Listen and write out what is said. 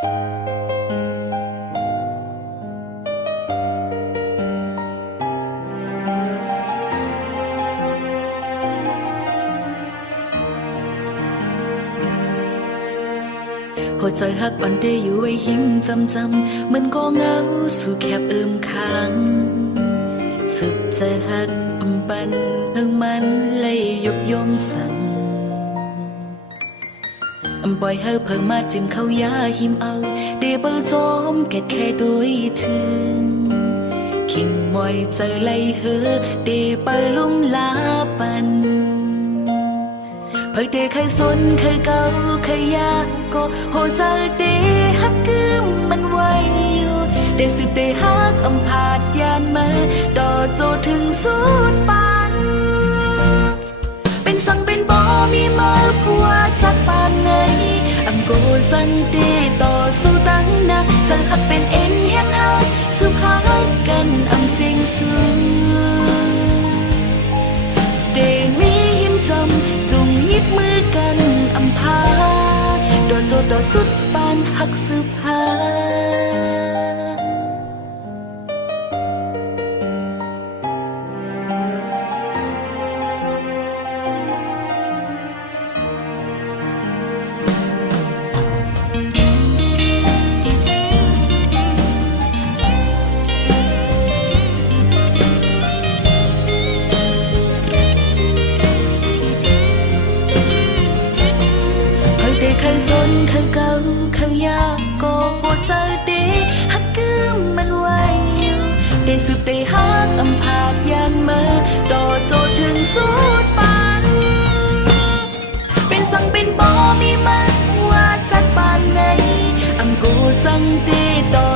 หัวใจหักอ่อนได้อยู่ไว้ยิ้มจำมันก็เหงาสู่แคบค้างสุดใจหักปันทั้งมันเลยยุบยมสั่งปล่อยให้เพิ่งมาจิ้มเข้ายาหิมเอาได้เปิดจอมแก่แค่โดยถึงขิมมอยใจไหลเหือได้ไปลุ่มลาปันเพิ่งได้เคยสนเคยเก่าเคยยากก็หัวใจได้ฮักกึมมันไว้อยู่ได้สิได้ฮักพาดยานมาต่อโจถึงสุดปันเป็นสั่งเป็นบ่มีมาผัวจักปานไหนโกสังเตต่อสู้ตั้งนะจะหักเป็นเอ็นแห้งหักสุภาพกันเสียงสูงเดมียิ้มจำจุงยิบมือกันพาโดนโจดอสุดปานหักสุภาเคยสนเคยเก่าเคยยากก็หัวใจดีฮักกึมมันไว้อยู่ได้สืบได้ฮักพาดยันมาต่อโจถึงสุดปันเป็นสั่งเป็นบ่มีมันว่าจัดปานไหนโกสังเตต่อ